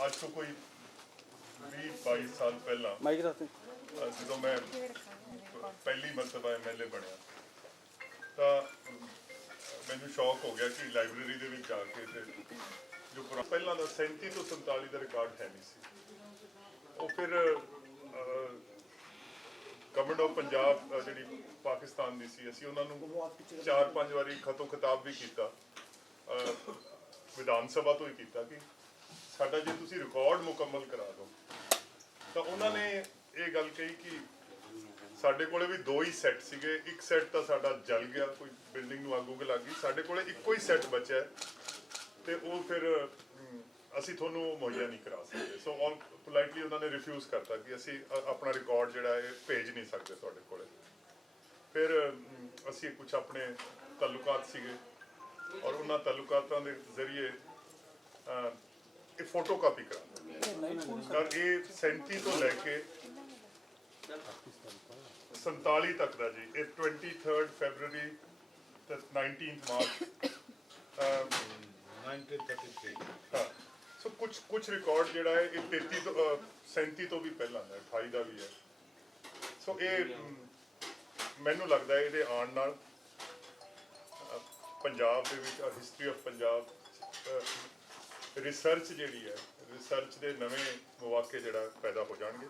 ਅੱਜ ਤੋਂ ਕੋਈ 20-22 ਸਾਲ ਪਹਿਲਾਂ ਜਦੋਂ ਮੈਂ ਪਹਿਲੀ ਮਰਤਬਾ ਐਮਐਲਏ ਬਣਿਆ ਤਾਂ ਮੈਨੂੰ ਸ਼ੌਕ ਹੋ ਗਿਆ ਕਿ ਲਾਇਬ੍ਰੇਰੀ ਦੇ ਵਿੱਚ ਜਾ ਕੇ ਤੇ ਜੋ ਪਹਿਲਾਂ ਦਾ 37 ਤੋਂ 47 ਦਾ ਰਿਕਾਰਡ ਹੈ ਨਹੀਂ ਸੀ ਉਹ ਫਿਰ ਗਵਰਨਮੈਂਟ ਆਫ ਪੰਜਾਬ ਜਿਹੜੀ ਪਾਕਿਸਤਾਨ ਦੀ ਸੀ ਅਸੀਂ ਉਹਨਾਂ ਨੂੰ 4-5 ਵਾਰੀ ਖਤੋ ਖਿਤਾਬ ਵੀ ਕੀਤਾ ਵਿਧਾਨ ਸਭਾ ਤੋਂ ਹੀ ਕੀਤਾ ਕਿ ਸਾਡਾ ਜੇ ਤੁਸੀਂ ਰਿਕਾਰਡ ਮੁਕੰਮਲ ਕਰਾ ਦਿਓ ਤਾਂ ਉਹਨਾਂ ਨੇ ਇਹ ਗੱਲ ਕਹੀ ਕਿ ਸਾਡੇ ਕੋਲੇ ਵੀ ਦੋ ਹੀ ਸੈੱਟ ਸੀਗੇ ਇੱਕ ਸੈੱਟ ਤਾਂ ਸਾਡਾ ਜਲ ਗਿਆ ਕੋਈ ਬਿਲਡਿੰਗ ਨੂੰ ਅੱਗ ਲੱਗ ਗਈ ਸਾਡੇ ਕੋਲੇ ਇੱਕੋ ਹੀ ਸੈੱਟ ਬਚਿਆ ਤੇ ਉਹ ਫਿਰ ਅਸੀਂ ਤੁਹਾਨੂੰ ਮੁਹੱਈਆ ਨਹੀਂ ਕਰਾ ਸਕਦੇ ਸੋ ਆਲ ਪੋਲਾਈਟਲੀ ਉਹਨਾਂ ਨੇ ਰਿਫਿਊਜ਼ ਕਰਤਾ ਕਿ ਅਸੀਂ ਆਪਣਾ ਰਿਕਾਰਡ ਜਿਹੜਾ ਇਹ ਭੇਜ ਨਹੀਂ ਸਕਦੇ ਤੁਹਾਡੇ ਕੋਲੇ ਫਿਰ ਅਸੀਂ ਕੁਝ ਆਪਣੇ ਤਾਲੁਕਾਤ ਸੀਗੇ ਔਰ ਉਹਨਾਂ ਤਾਲੁਕਾਤਾਂ ਦੇ ਜ਼ਰੀਏ ਇਹ ਫੋਟੋ ਕਾਪੀ ਕਰਾ ਔਰ ਇਹ 37 ਤੋਂ ਲੈ ਕੇ 47 ਤੱਕ ਦਾ ਜੀ ਇਹ 23 ਫੈਬਰੂਰੀ ਤੇ 19 ਮਾਰਚ 1933 ਹਾਂ ਸੋ ਕੁਝ ਰਿਕਾਰਡ ਜਿਹੜਾ ਹੈ ਇਹ 33 ਤੋਂ 37 ਤੋਂ ਵੀ ਪਹਿਲਾਂ ਦਾ 28 ਦਾ ਵੀ ਹੈ ਸੋ ਇਹ ਮੈਨੂੰ ਲੱਗਦਾ ਇਹਦੇ ਆਉਣ ਨਾਲ ਪੰਜਾਬ ਦੇ ਵਿੱਚ ਹਿਸਟਰੀ ਆਫ ਪੰਜਾਬ ਰਿਸਰਚ ਜਿਹੜੀ ਹੈ ਰਿਸਰਚ ਦੇ ਨਵੇਂ ਮੌਕੇ ਜਿਹੜਾ ਪੈਦਾ ਹੋ ਜਾਣਗੇ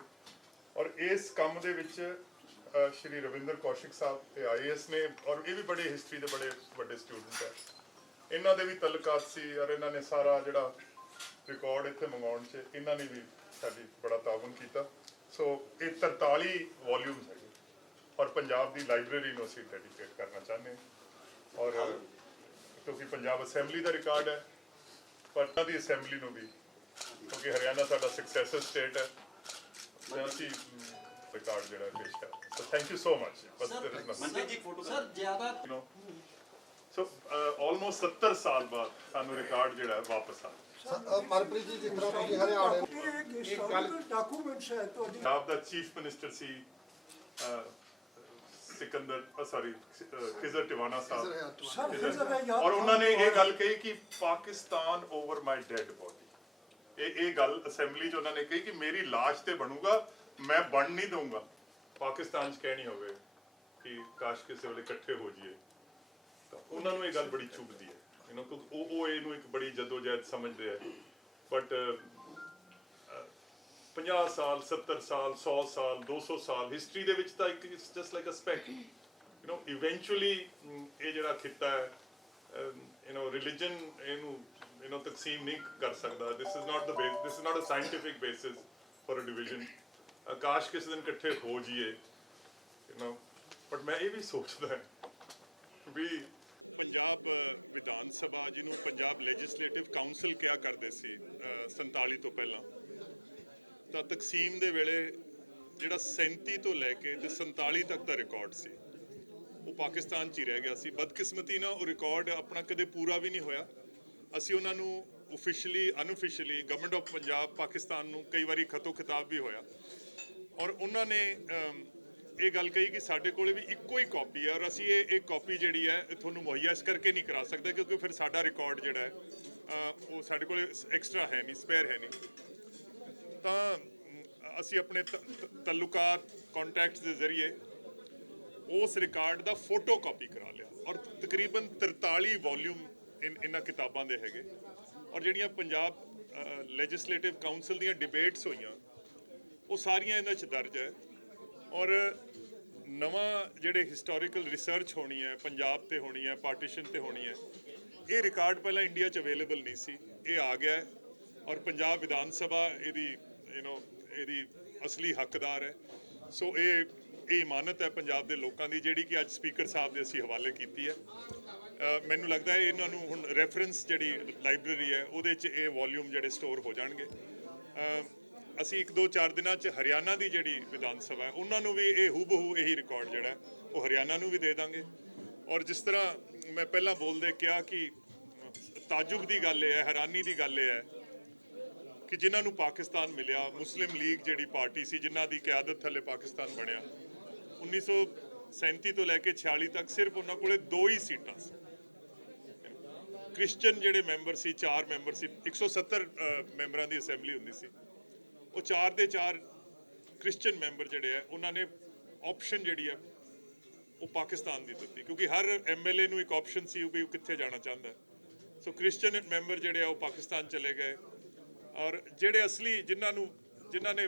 ਔਰ ਇਸ ਕੰਮ ਦੇ ਵਿੱਚ ਸ਼੍ਰੀ ਰਵਿੰਦਰ ਕੌਸ਼ਿਕ ਸਾਹਿਬ ਤੇ ਆਈਏਐਸ ਨੇ ਔਰ ਇਹ ਵੀ ਬੜੇ ਹਿਸਟਰੀ ਦੇ ਬੜੇ ਵੱਡੇ ਸਟੂਡੈਂਟ ਹੈ ਇਹਨਾਂ ਦੇ ਵੀ ਤਲਕਾਤ ਸੀ ਔਰ ਇਹਨਾਂ ਨੇ ਸਾਰਾ ਜਿਹੜਾ ਰਿਕਾਰਡ ਇੱਥੇ ਮੰਗਾਉਣ 'ਚ ਇਹਨਾਂ ਨੇ ਵੀ ਸਾਡੀ ਬੜਾ ਤਾਵਨ ਕੀਤਾ ਸੋ ਇਹ 43 ਵੋਲਿਊਮਸ ਹੈਗੇ ਔਰ ਪੰਜਾਬ ਦੀ ਲਾਇਬ੍ਰੇਰੀ ਨੂੰ ਅਸੀਂ ਡੈਡੀਕੇਟ ਕਰਨਾ ਚਾਹੁੰਦੇ ਹਾਂ ਔਰ ਕਿਉਂਕਿ ਪੰਜਾਬ ਅਸੈਂਬਲੀ ਦਾ ਰਿਕਾਰਡ ਹੈ ਪਰ ਉਹਨਾਂ ਦੀ ਅਸੈਂਬਲੀ ਨੂੰ ਵੀ ਕਿਉਂਕਿ ਹਰਿਆਣਾ ਸਾਡਾ ਸਕਸੈਸਰ ਸਟੇਟ ਹੈ ਅਸੀਂ ਰਿਕਾਰਡ ਜਿਹੜਾ ਪੇਸ਼ ਕਰ so thank you so much ਬਸ ਦੇयर इज नथिंग ਸਰ ਜ਼ਿਆਦਾ ਸੋ ਆਲਮੋਸਟ 70 ਸਾਲ ਬਾਅਦ ਸਾਨੂੰ ਰਿਕਾਰਡ ਜਿਹੜਾ ਵਾਪਸ ਆ ਮਨਪ੍ਰੀਤ ਜੀ ਜਿਸ ਤਰ੍ਹਾਂ ਤੁਸੀਂ ਹਰਿਆਣੇ ਇੱਕ ਗੱਲ ਡਾਕੂਮੈਂਟਸ ਹੈ ਤੁਹਾਡੀ ਪੰਜਾਬ ਦਾ ਚੀਫ ਮਿਨਿਸਟਰ ਸੀ ਖਿਜ਼ਰ ਟਿਵਾਣਾ ਸਾਹਿਬ ਔਰ ਉਹਨਾਂ ਨੇ ਇਹ ਗੱਲ ਕਹੀ ਕਿ Pakistan over my dead body ਇਹ ਗੱਲ ਅਸੈਂਬਲੀ 'ਚ ਉਹਨਾਂ ਨੇ ਕਹੀ ਕਿ ਮੇਰੀ ਲਾਸ਼ ਤੇ ਬਣੂਗਾ ਮੈਂ ਬਣ ਨਹੀਂ ਦਊਂਗਾ ਪਾਕਿਸਤਾਨ 'ਚ ਕਹਿਣੀ ਹੋਵੇ ਕਿ ਕਾਸ਼ ਕਿਸੇ ਵੇਲੇ ਇਕੱਠੇ ਹੋ ਜਾਈਏ ਤਾਂ ਉਹਨਾਂ ਨੂੰ ਇਹ ਗੱਲ ਬੜੀ ਚੁਭਦੀ ਹੈ ਕਿਉਂਕਿ ਉਹ ਇਹਨੂੰ ਇੱਕ ਬੜੀ ਜਦੋਜਹਿਦ ਸਮਝਦੇ ਆ ਬਟ 50 ਸਾਲ 70 ਸਾਲ 100 ਸਾਲ 200 ਸਾਲ ਹਿਸਟਰੀ ਦੇ ਵਿੱਚ ਤਾਂ it's just like a speck eventually ਇਹ ਜਿਹੜਾ ਖਿੱਤਾ ਹੈ ਰਿਲੀਜਨ ਇਹਨੂੰ ਤਕਸੀਮ ਨਹੀਂ ਕਰ ਸਕਦਾ this is not a scientific basis for a division ਆਕਾਸ਼ ਕਿਸੇ ਦਿਨ ਇਕੱਠੇ ਹੋ ਜਾਈਏ ਬਟ ਮੈਂ ਇਹ ਵੀ ਸੋਚਦਾ ਵੀ ਪੰਜਾਬ ਵਿਧਾਨ ਸਭਾ ਜਿਹਨੂੰ ਪੰਜਾਬ ਲੈਜਿਸਲੇਟਿਵ ਕਾਉਂਸਲ ਕਿਹਾ ਕਰਦੇ ਸੀ 47 ਤੋਂ ਪਹਿਲਾਂ ਤਾਂ ਤਕਸੀਮ ਦੇ ਵੇਲੇ ਜਿਹੜਾ 37 ਤੋਂ ਲੈ ਕੇ ਤੇ 47 ਤੱਕ ਦਾ ਰਿਕਾਰਡ ਸੀ ਉਹ ਪਾਕਿਸਤਾਨ 'ਚ ਹੀ ਰਹਿ ਗਿਆ ਸੀ ਬਦਕਿਸਮਤੀ ਨਾਲ ਉਹ ਰਿਕਾਰਡ ਆਪਣਾ ਕਦੇ ਪੂਰਾ ਵੀ ਨਹੀਂ ਹੋਇਆ ਅਸੀਂ ਉਹਨਾਂ ਨੂੰ ਓਫੀਸ਼ੀਅਲੀ ਅਨਓਫੀਸ਼ੀਅਲੀ ਗਵਰਨਮੈਂਟ ਆਫ ਪੰਜਾਬ ਪਾਕਿਸਤਾਨ ਨੂੰ ਕਈ ਵਾਰੀ ਖਤੋ ਖਿਤਾਬ ਵੀ ਹੋਇਆ ਔਰ ਉਹਨਾਂ ਨੇ ਇਹ ਗੱਲ ਕਹੀ ਕਿ ਸਾਡੇ ਕੋਲੇ ਵੀ ਇੱਕੋ ਹੀ ਕਾਪੀ ਹੈ ਔਰ ਅਸੀਂ ਇਹ ਕਾਪੀ ਜਿਹੜੀ ਹੈ ਤੁਹਾਨੂੰ ਮੁਹੱਈਆ ਇਸ ਕਰਕੇ ਨਹੀਂ ਕਰਾ ਸਕਦੇ ਕਿਉਂਕਿ ਫਿਰ ਸਾਡਾ ਰਿਕਾਰਡ ਜਿਹੜਾ ਹੈ ਉਹ ਸਾਡੇ ਕੋਲੇ ਐਕਸਟਰਾ ਹੈ ਨਹੀਂ ਸਪੇਅਰ ਹੈ ਨਹੀਂ ਤਾਂ ਅਸੀਂ ਆਪਣੇ ਤਾਲੁਕਾਤ ਕੰਟੈਕਟਸ ਦੇ ਜ਼ਰੀਏ ਉਸ ਰਿਕਾਰਡ ਦਾ ਫੋਟੋ ਕਾਪੀ ਕਰਾ ਲਿਆ ਔਰ ਤਕਰੀਬਨ 43 ਵੋਲਿਊਮ ਇਹਨਾਂ ਕਿਤਾਬਾਂ ਦੇ ਹੈਗੇ ਔਰ ਜਿਹੜੀਆਂ ਪੰਜਾਬ ਲੈਜਿਸਲੇਟਿਵ ਕਾਉਂਸਲ ਦੀਆਂ ਡਿਬੇਟਸ ਹੋਈਆਂ ਉਹ ਸਾਰੀਆਂ ਇਹਨਾਂ 'ਚ ਦਰਜ ਹੈ ਔਰ ਨਵਾਂ ਜਿਹੜੇ ਹਿਸਟੋਰੀਕਲ ਰਿਸਰਚ ਹੋਣੀ ਹੈ ਪੰਜਾਬ ਤੇ ਹੋਣੀ ਹੈ ਪਾਰਟੀਸ਼ਨ ਤੇ ਹੋਣੀ ਹੈ ਇਹ ਰਿਕਾਰਡ ਪਹਿਲਾਂ ਇੰਡੀਆ 'ਚ ਅਵੇਲੇਬਲ ਨਹੀਂ ਸੀ ਇਹ ਆ ਗਿਆ ਹੈ ਔਰ ਪੰਜਾਬ ਵਿਧਾਨ ਸਭਾ ਇਹਦੀ ਇਹਦੀ ਅਸਲੀ ਹੱਕਦਾਰ ਹੈ ਸੋ ਇਹ ਇਮਾਨਤ ਹੈ ਪੰਜਾਬ ਦੇ ਲੋਕਾਂ ਦੀ ਜਿਹੜੀ ਕਿ ਅੱਜ ਸਪੀਕਰ ਸਾਹਿਬ ਦੇ ਅਸੀਂ ਹਵਾਲੇ ਕੀਤੀ ਹੈ ਮੈਨੂੰ ਲੱਗਦਾ ਹੈ ਇਹਨਾਂ ਨੂੰ ਹੁਣ ਰੈਫਰੈਂਸ ਜਿਹੜੀ ਲਾਇਬ੍ਰੇਰੀ ਹੈ ਉਹਦੇ 'ਚ ਇਹ ਵੋਲਿਊਮ ਜਿਹੜੇ ਸਟੋਰ ਹੋ ਜਾਣਗੇ ਅਸੀਂ 1-2-4 ਦਿਨਾਂ 'ਚ ਹਰਿਆਣਾ ਦੀ ਜਿਹੜੀ ਵਿਧਾਨ ਸਭਾ ਹੈ ਉਹਨਾਂ ਨੂੰ ਵੀ ਇਹ ਹੂਬਹੂ ਇਹੀ ਰਿਕਾਰਡ ਜਿਹੜਾ ਉਹ ਹਰਿਆਣਾ ਨੂੰ ਵੀ ਦੇ ਦਾਂਗੇ ਔਰ ਜਿਸ ਤਰ੍ਹਾਂ ਮੈਂ ਪਹਿਲਾਂ ਬੋਲਦੇ ਕਿਹਾ ਕਿ ਤਾਜੁਬ ਦੀ ਗੱਲ ਇਹ ਹੈ ਹੈਰਾਨੀ ਦੀ ਗੱਲ ਇਹ ਹੈ ਕਿ ਜਿਨ੍ਹਾਂ ਨੂੰ ਪਾਕਿਸਤਾਨ ਮਿਲਿਆ ਮੁਸਲਿਮ ਲੀਗ ਜਿਹੜੀ ਪਾਰਟੀ ਸੀ ਜਿਨ੍ਹਾਂ ਦੀ ਕਿਆਦਤ ਥੱਲੇ ਪਾਕਿਸਤਾਨ ਬਣਿਆ 1937 ਤੋਂ ਲੈ ਕੇ 46 ਤੱਕ ਸਿਰਫ ਉਹਨਾਂ ਕੋਲੇ 2 ਹੀ ਸੀਟਾਂ ਸੀ ਕ੍ਰਿਸਚੀਅਨ ਜਿਹੜੇ ਮੈਂਬਰ ਸੀ 4 ਮੈਂਬਰ ਸੀ 170 ਮੈਂਬਰਾਂ ਦੀ ਅਸੈਂਬਲੀ ਹੁੰਦੀ ਸੀ ਉਹ 4 ਦੇ 4 ਕ੍ਰਿਸਚੀਅਨ ਮੈਂਬਰ ਜਿਹੜੇ ਆ ਉਹਨਾਂ ਨੇ ਆਪਸ਼ਨ ਜਿਹੜੀ ਆ ਉਹ ਪਾਕਿਸਤਾਨ ਦੀ ਦਿੱਤੀ ਕਿਉਂਕਿ ਹਰ ਐਮਐਲਏ ਨੂੰ ਇੱਕ ਆਪਸ਼ਨ ਸੀ ਵੀ ਉਹ ਕਿੱਥੇ ਜਾਣਾ ਚਾਹੁੰਦਾ ਸੋ ਕ੍ਰਿਸਚੀਅਨ ਮੈਂਬਰ ਜਿਹੜੇ ਆ ਉਹ ਪਾਕਿਸਤਾਨ ਚਲੇ ਗਏ ਔਰ ਜਿਹੜੇ ਅਸਲੀ ਜਿਨ੍ਹਾਂ ਨੇ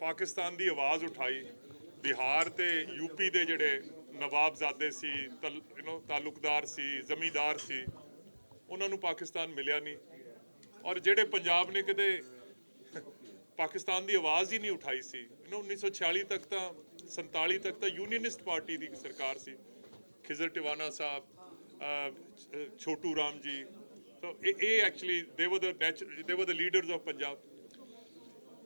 ਪਾਕਿਸਤਾਨ ਦੀ ਆਵਾਜ਼ ਉਠਾਈ ਬਿਹਾਰ ਤੇ ਯੂਪੀ ਦੇ ਜਿਹੜੇ ਨਵਾਬਜ਼ਾਦੇ ਸੀ ਤਾਲੁਕਦਾਰ ਸੀ ਜ਼ਮੀਂਦਾਰ ਸੀ ਉਹਨਾਂ ਨੂੰ ਪਾਕਿਸਤਾਨ ਮਿਲਿਆ ਨਹੀਂ ਔਰ ਜਿਹੜੇ ਪੰਜਾਬ ਨੇ ਕਦੇ ਪਾਕਿਸਤਾਨ ਦੀ ਆਵਾਜ਼ ਹੀ ਨਹੀਂ ਉਠਾਈ ਸੀ 1946 ਤੱਕ ਤਾਂ 47 ਤੱਕ ਤਾਂ ਯੂਨੀਅਨਿਸਟ ਪਾਰਟੀ ਦੀ ਸਰਕਾਰ ਸੀ ਖਿਜ਼ਰ ਟਿਵਾਣਾ ਸਾਹਿਬ ਛੋਟੂ ਰਾਮ ਜੀ ਸੋ ਇਹ ਐਕਚੁਅਲੀ ਦੇ ਵਰ ਦ ਲੀਡਰਸ ਆਫ ਪੰਜਾਬ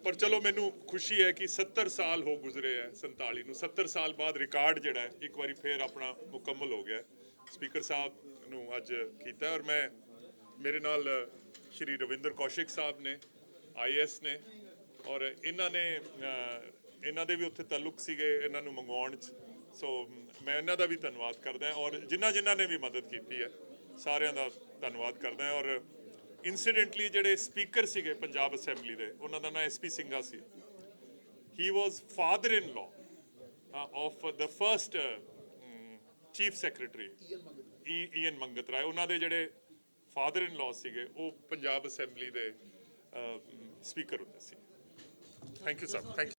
ਪਰ ਚਲੋ ਮੈਨੂੰ ਖੁਸ਼ੀ ਹੈ ਕਿ 70 ਸਾਲ ਹੋ ਗੁਜ਼ਰੇ ਹੈ 47 ਨੂੰ 70 ਸਾਲ ਬਾਅਦ ਰਿਕਾਰਡ ਜਿਹੜਾ ਹੈ ਇੱਕ ਵਾਰੀ ਫੇਰ ਆਪਣਾ ਮੁਕੰਮਲ ਹੋ ਗਿਆ ਸਪੀਕਰ ਸਾਹਿਬ ਨੂੰ ਅੱਜ ਕੀਤਾ ਔਰ ਮੇਰੇ ਨਾਲ ਸ਼੍ਰੀ ਰਵਿੰਦਰ ਕੌਸ਼ਿਕ ਸਾਹਿਬ ਨੇ ਆਈਐਸ ਨੇ ਔਰ ਇਹਨਾਂ ਦੇ ਵੀ ਉੱਥੇ ਤਾਲੁਕ ਸੀਗੇ ਇਹਨਾਂ ਨੂੰ ਮੰਗਵਾਉਣ 'ਚ ਸੋ ਮੈਂ ਇਹਨਾਂ ਦਾ ਵੀ ਧੰਨਵਾਦ ਕਰਦਾ ਔਰ ਜਿਨ੍ਹਾਂ ਨੇ ਵੀ ਮਦਦ ਕੀਤੀ ਹੈ ਸਾਰਿਆਂ ਦਾ ਧੰਨਵਾਦ ਕਰਦਾ ਔਰ ਇਨਸੀਡੈਂਟਲੀ ਜਿਹੜੇ ਸਪੀਕਰ ਸੀਗੇ ਪੰਜਾਬ ਅਸੈਂਬਲੀ ਦੇ ਉਹਨਾਂ ਦਾ ਨਾਂ ਐਸਪੀ ਸਿੰਘਾ ਸੀ he was father in law of the first chief secretary EN Mangat Rai ਉਹਨਾਂ ਦੇ ਜਿਹੜੇ ਫਾਦਰ ਇਨ ਲਾਅ ਸੀਗੇ ਉਹ ਪੰਜਾਬ ਅਸੈਂਬਲੀ ਦੇ ਸਪੀਕਰ ਹੁੰਦੇ ਸੀ ਥੈਂਕ ਯੂ ਸਰ ਥੈਂਕ